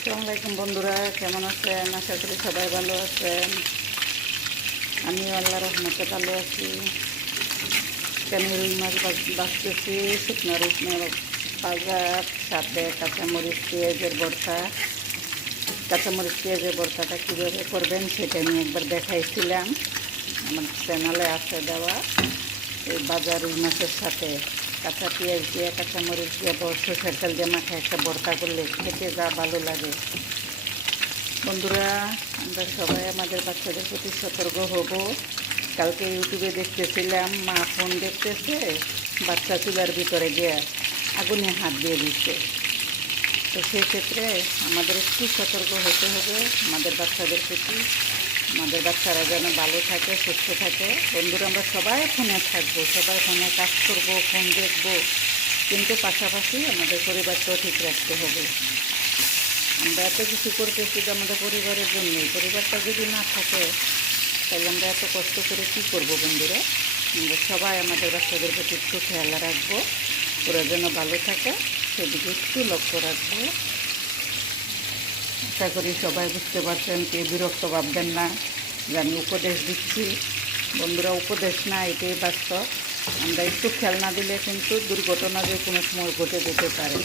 আসসালামু আলাইকুম বন্ধুরা, কেমন আছেন? আশা করি সবাই ভালো আছেন। আমিও আল্লাহর রহমতে ভালো আছি। আমি রুই মাছ বাছতেছি, শুকনো রুই মাছ বাজার, সাথে কাঁচামরিচ পেঁয়াজের ভর্তা। কাঁচামরিচ পেঁয়াজের ভর্তাটা কীভাবে করবেন সেটা আমি একবার দেখাইছিলাম, আমার চ্যানেলে আছে দেওয়া। এই বাজার রুই মাছের সাথে কাঁচা পেঁয়াজ দিয়ে, কাঁচামরিচ দিয়ে, সরষের তেল দিয়ে মাখা একটা ভর্তা করলে খেতে যা ভালো লাগে। বন্ধুরা, আমরা সবাই আমাদের বাচ্চাদের প্রতি সতর্ক হব। কালকে ইউটিউবে দেখতেছিলাম, মা ফোন দেখতেছে, বাচ্চা চুলার ভিতরে গিয়ে আগুনে হাত দিয়ে দিচ্ছে। তো সেই ক্ষেত্রে আমাদের একটু সতর্ক হতে হবে আমাদের বাচ্চাদের প্রতি। আমাদের বাচ্চারা যেন ভালো থাকে, সুস্থ থাকে। বন্ধুরা, আমরা সবাই ফোনে থাকবো, সবাই ফোনে কাজ করবো, ফোন দেখবো, কিন্তু পাশাপাশি আমাদের পরিবারটাও ঠিক রাখতে হবে। আমরা এত কিছু করতেছি যে আমাদের পরিবারের জন্যই। পরিবারটা যদি না থাকে তাহলে আমরা এত কষ্ট করে কী করবো? বন্ধুরা, আমরা সবাই আমাদের বাচ্চাদের প্রতি একটু খেয়াল রাখবো, ওরা যেন ভালো থাকে সেদিকে একটু লক্ষ্য রাখবো। আশা করি সবাই বুঝতে পারছেন, কেউ বিরক্ত ভাববেন না যে আমি উপদেশ দিচ্ছি। বন্ধুরা, উপদেশ না, এটাই বাস্তব। আমরা একটু খেয়াল না দিলে কিন্তু দুর্ঘটনা যে কোনো সময় ঘটে যেতে পারে।